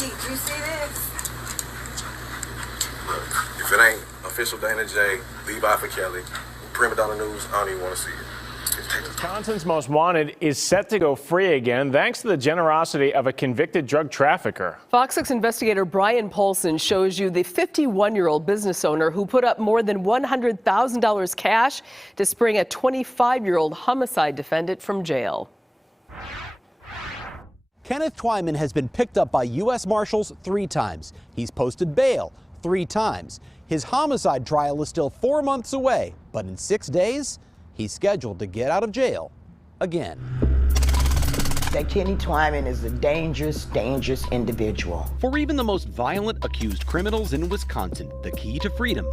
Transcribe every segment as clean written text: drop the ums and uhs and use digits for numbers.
Nikki, you see this? Look, if it ain't official Dana J, Levi for Kelly, Primadonnanews, I don't even want to see it. Wisconsin's Most Wanted is set to go free again thanks to the generosity of a convicted drug trafficker. Fox 6 investigator Brian Polson shows you the 51-year-old business owner who put up more than $100,000 cash to spring a 25-year-old homicide defendant from jail. Kenneth Twyman has been picked up by U.S. Marshals 3 times. He's posted bail 3 times. His homicide trial is still 4 months away, but in 6 days, he's scheduled to get out of jail again. That Kenny Twyman is a dangerous, dangerous individual. For even the most violent accused criminals in Wisconsin, the key to freedom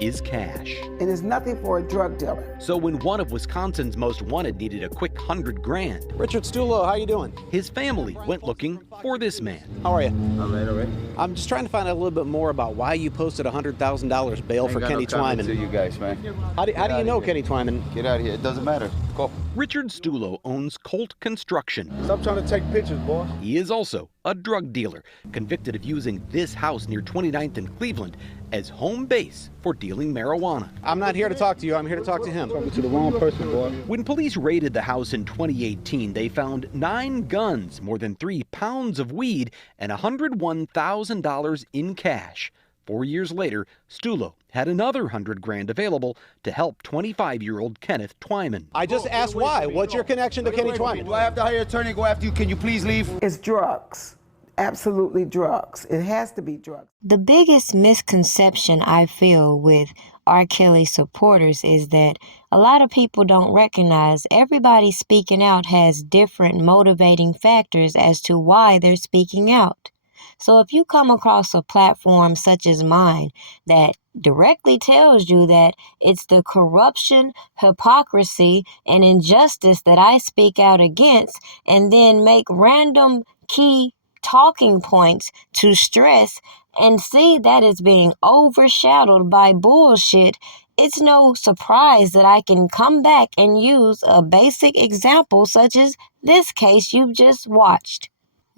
is cash. It is nothing for a drug dealer. So when one of Wisconsin's most wanted needed a quick $100 grand, Richard Stulo, how you doing? his family went looking for this man. How are you? All right. I'm just trying to find out a little bit more about why you posted $100,000 bail for Kenny Twyman. To you guys, man. How do you know Kenny Twyman? Get out of here. It doesn't matter. Go. Richard Stulo owns Colt Construction. Stop trying to take pictures, boy. He is also a drug dealer, convicted of using this house near 29th and Cleveland as home base for dealing marijuana. I'm not here to talk to you. I'm here to talk to him. Talking to the wrong person, boy. When police raided the house in 2018, they found 9 guns, more than 3 pounds of weed, and $101,000 in cash. 4 years later, Stulo had another $100 grand available to help 25-year-old Kenneth Twyman. I just asked why. What's your connection to Kenny Twyman? Do I have to hire an attorney to go after you? Can you please leave? It's drugs. Absolutely drugs. It has to be drugs. The biggest misconception I feel with R. Kelly supporters is that a lot of people don't recognize everybody speaking out has different motivating factors as to why they're speaking out. So if you come across a platform such as mine that directly tells you that it's the corruption, hypocrisy, and injustice that I speak out against, and then make random key talking points to stress and see that it's being overshadowed by bullshit, it's no surprise that I can come back and use a basic example such as this case you've just watched.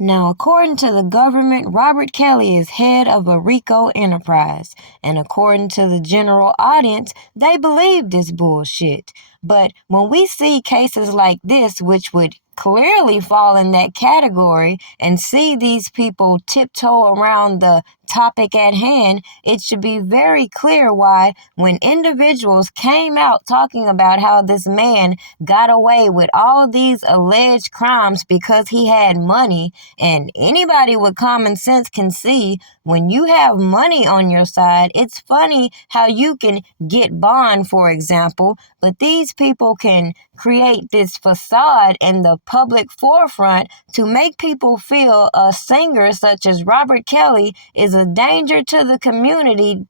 Now, according to the government, Robert Kelly is head of a RICO enterprise. And according to the general audience, they believe this bullshit. But when we see cases like this, which would clearly fall in that category, and see these people tiptoe around the topic at hand, it should be very clear why when individuals came out talking about how this man got away with all these alleged crimes because he had money, and anybody with common sense can see when you have money on your side, it's funny how you can get bond, for example, but these people can create this facade in the public forefront to make people feel a singer such as Robert Kelly is a danger to the community,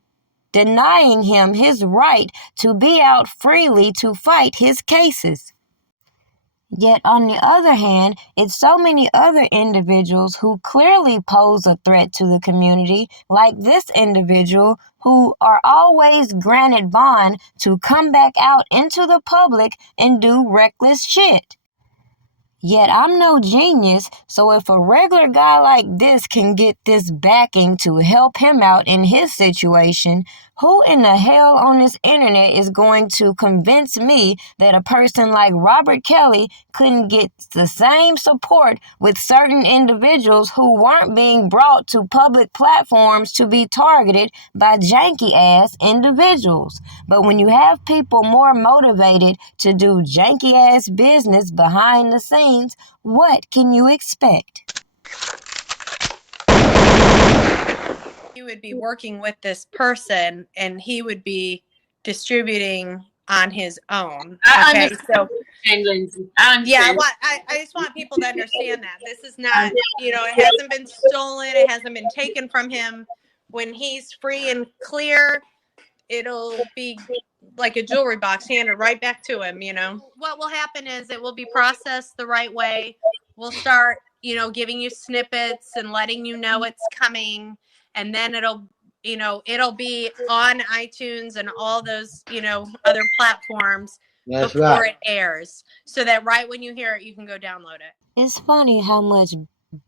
denying him his right to be out freely to fight his cases. Yet, on the other hand, it's so many other individuals who clearly pose a threat to the community, like this individual, who are always granted bond to come back out into the public and do reckless shit. Yet I'm no genius, so if a regular guy like this can get this backing to help him out in his situation, who in the hell on this internet is going to convince me that a person like Robert Kelly couldn't get the same support with certain individuals who weren't being brought to public platforms to be targeted by janky-ass individuals? But when you have people more motivated to do janky-ass business behind the scenes, what can you expect? You would be working with this person and he would be distributing on his own. Okay, so yeah, I just want people to understand that this is not, it hasn't been stolen, it hasn't been taken from him. When he's free and clear, it'll be like a jewelry box handed right back to him. What will happen is it will be processed the right way. We'll start, giving you snippets and letting you know it's coming. And then it'll be on iTunes and all those, other platforms before it airs, so that right when you hear it, you can go download it. It's funny how much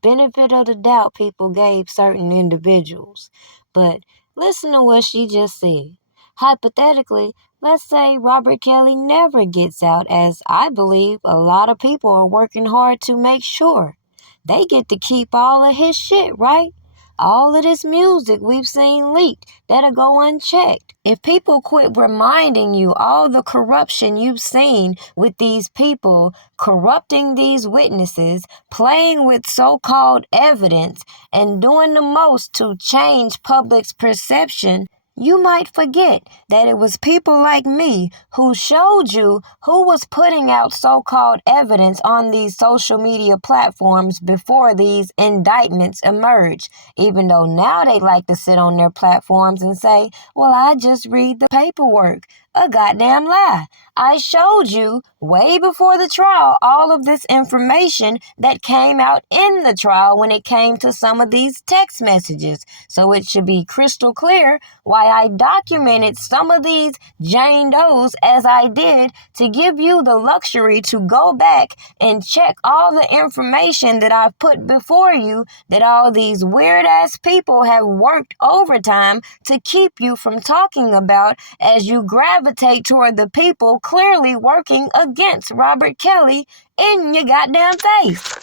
benefit of the doubt people gave certain individuals. But listen to what she just said. Hypothetically, let's say Robert Kelly never gets out, as I believe a lot of people are working hard to make sure. They get to keep all of his shit, right? All of this music we've seen leaked, that'll go unchecked. If people quit reminding you all the corruption you've seen with these people corrupting these witnesses, playing with so-called evidence, and doing the most to change public's perception, you might forget that it was people like me who showed you who was putting out so-called evidence on these social media platforms before these indictments emerged, even though now they like to sit on their platforms and say, well, I just read the paperwork. A goddamn lie. I showed you way before the trial all of this information that came out in the trial when it came to some of these text messages. So it should be crystal clear why I documented some of these Jane Does as I did to give you the luxury to go back and check all the information that I've put before you that all these weird ass people have worked overtime to keep you from talking about as you gravitate toward the people clearly working against Robert Kelly in your goddamn face.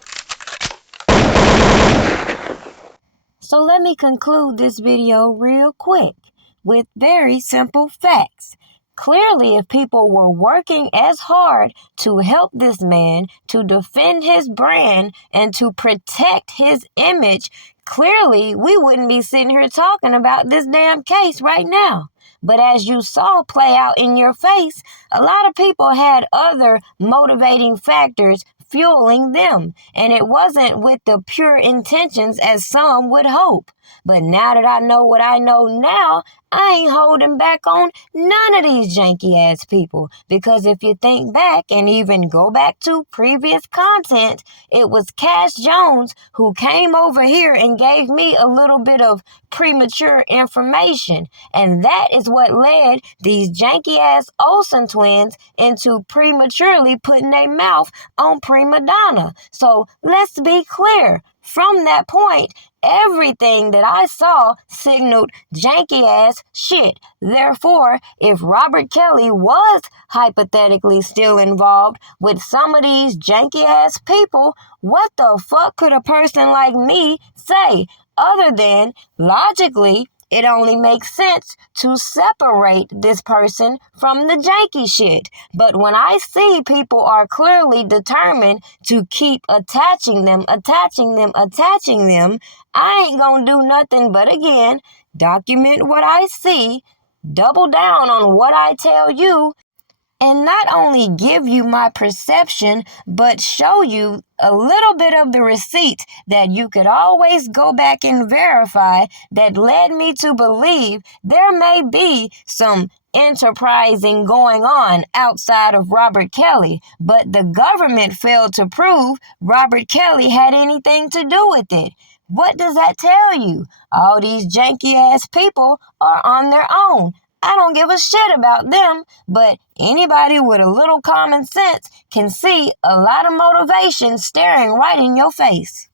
So let me conclude this video real quick with very simple facts. Clearly, if people were working as hard to help this man, to defend his brand, and to protect his image, clearly we wouldn't be sitting here talking about this damn case right now. But as you saw play out in your face, a lot of people had other motivating factors fueling them, and it wasn't with the pure intentions as some would hope. But now that I know what I know now, I ain't holding back on none of these janky ass people, because if you think back and even go back to previous content, it was Cash Jones who came over here and gave me a little bit of premature information, and that is what led these janky ass Olsen twins into prematurely putting their mouth on Primadonna. So let's be clear. From that point, everything that I saw signaled janky ass shit. Therefore, if Robert Kelly was hypothetically still involved with some of these janky ass people, what the fuck could a person like me say other than logically it only makes sense to separate this person from the janky shit? But when I see people are clearly determined to keep attaching them, I ain't gonna do nothing but, again, document what I see, double down on what I tell you, and not only give you my perception, but show you a little bit of the receipt that you could always go back and verify that led me to believe there may be some enterprising going on outside of Robert Kelly, but the government failed to prove Robert Kelly had anything to do with it. What does that tell you? All these janky ass people are on their own. I don't give a shit about them, but anybody with a little common sense can see a lot of motivation staring right in your face.